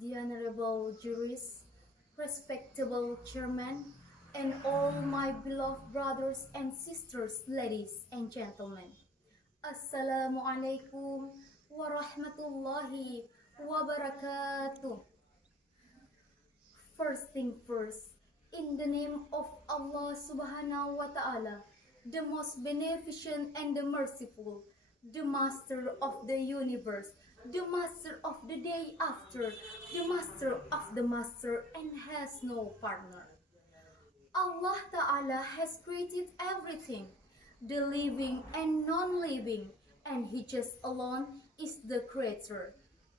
the honorable jurists, respectable chairman, and all my beloved brothers and sisters, ladies and gentlemen. Assalamualaikum warahmatullahi wabarakatuh. First thing first, in the name of Allah subhanahu wa ta'ala, the most beneficent and the merciful, the master of the universe, the master of the day after, the master of the master and has no partner. Allah Ta'ala has created everything, the living and non-living, and He just alone is the creator,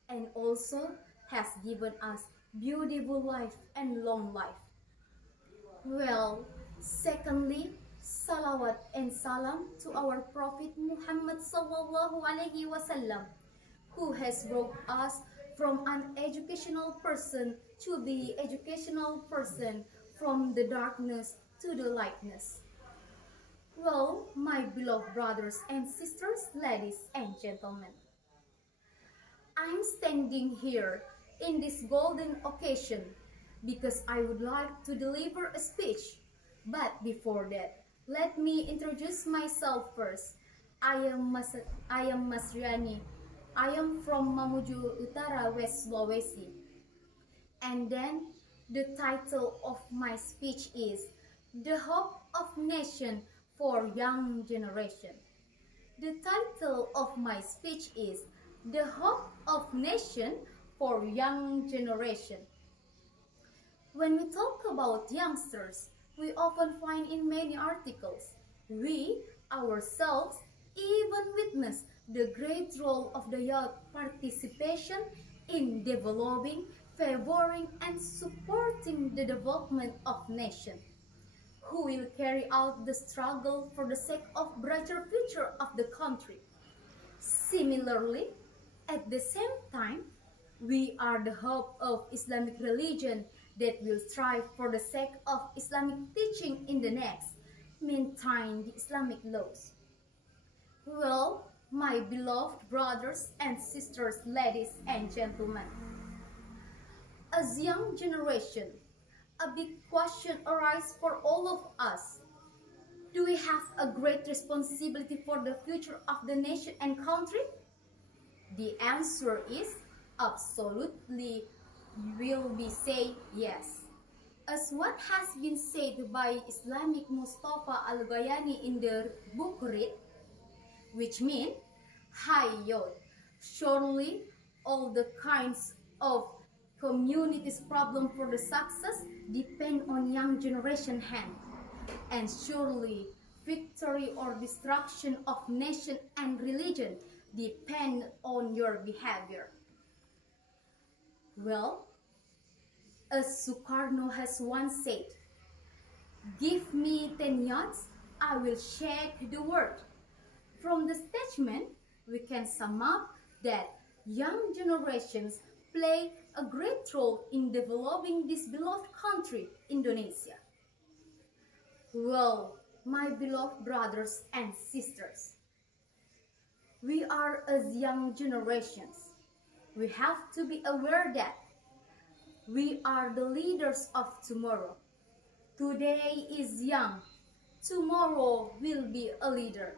and also has given us beautiful life and long life. Well, secondly, salawat and salam to our Prophet Muhammad sallallahu alaihi wasallam, who has brought us from an educational person to the educational person, from the darkness to the lightness. Well, my beloved brothers and sisters, ladies and gentlemen, I'm standing here in this golden occasion because I would like to deliver a speech. But before that, let me introduce myself first. I am Masriani. I am from Mamuju, Utara, West Sulawesi. And then the title of my speech is The Hope of Nation for Young Generation. The title of my speech is The Hope of Nation for Young Generation. When we talk about youngsters, we often find in many articles, we ourselves even witness the great role of the youth participation in developing, favoring, and supporting the development of nation, who will carry out the struggle for the sake of brighter future of the country. Similarly, at the same time, we are the hope of Islamic religion that will strive for the sake of Islamic teaching in the next, maintain the Islamic laws. Well, my beloved brothers and sisters, ladies and gentlemen, as young generation, a big question arises for all of us. Do we have a great responsibility for the future of the nation and country? The answer is absolutely, will be say yes. As what has been said by Islamic Mustafa Al-Ghayani in the book Read, which means, Hi youth, surely all the kinds of community's problem for the success depend on young generation hand, and surely victory or destruction of nation and religion depend on your behavior. Well, as Sukarno has once said, give me 10 yards, I will shake the world. From the statement, we can sum up that young generations play a great role in developing this beloved country, Indonesia. Well, my beloved brothers and sisters, we are as young generations. We have to be aware that we are the leaders of tomorrow. Today is young, tomorrow will be a leader.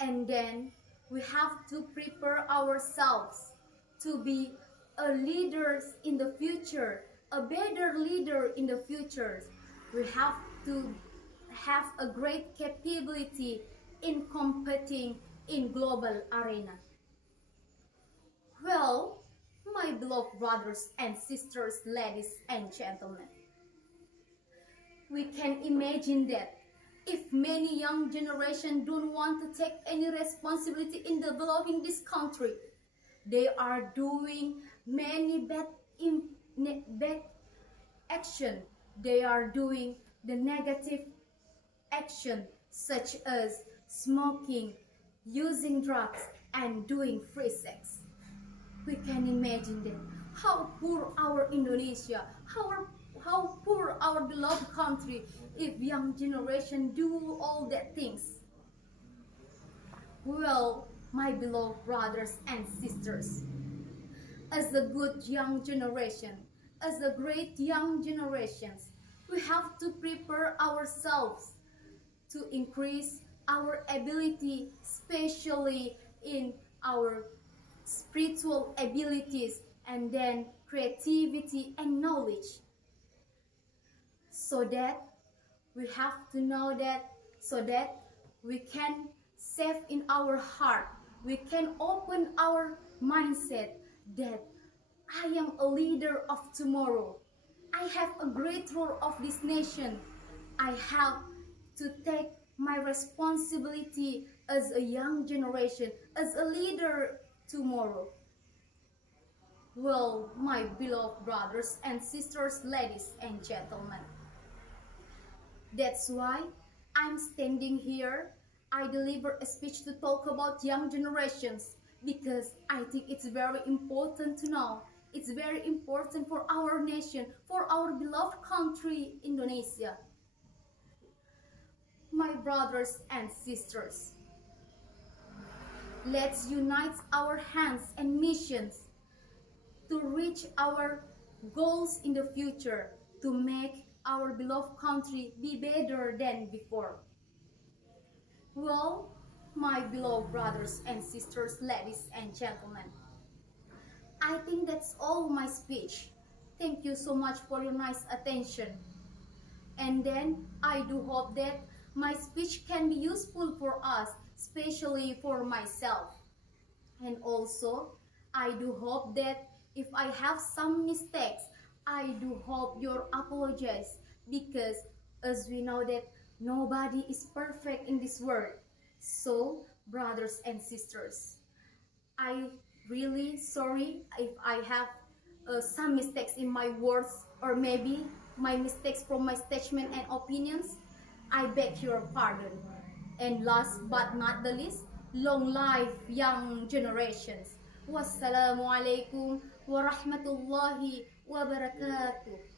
And then we have to prepare ourselves to be a leaders in the future, a better leader in the future. We have to have a great capability in competing in global arena. Well, my beloved brothers and sisters, ladies and gentlemen, we can imagine that if many young generation don't want to take any responsibility in developing this country, they are doing many bad action. They are doing the negative action such as smoking, using drugs, and doing free sex. We can imagine that how poor our Indonesia, how poor our beloved country if young generation do all that things. Well, my beloved brothers and sisters, as a good young generation, as a great young generations, we have to prepare ourselves to increase our ability, especially in our spiritual abilities, and then creativity and knowledge, so that we have to know that, so that we can save in our heart, we can open our mindset that I am a leader of tomorrow, I have a great role of this nation, I have to take my responsibility as a young generation, as a leader tomorrow. Well, my beloved brothers and sisters, ladies and gentlemen, that's why I'm standing here. I deliver a speech to talk about young generations because I think it's very important to know. It's very important for our nation, for our beloved country, Indonesia. My brothers and sisters, let's unite our hands and missions to reach our goals in the future, to make our beloved country be better than before. Well, my beloved brothers and sisters, ladies and gentlemen, I think that's all my speech. Thank you so much for your nice attention. And then I do hope that my speech can be useful for us, especially for myself. And also, I do hope that if I have some mistakes, I do hope you apologize, because as we know that nobody is perfect in this world. So, brothers and sisters, I really sorry if I have some mistakes in my words, or maybe my mistakes from my statement and opinions. I beg your pardon. And last but not the least, long life young generations. Wassalamualaikum warahmatullahi wabarakatuh.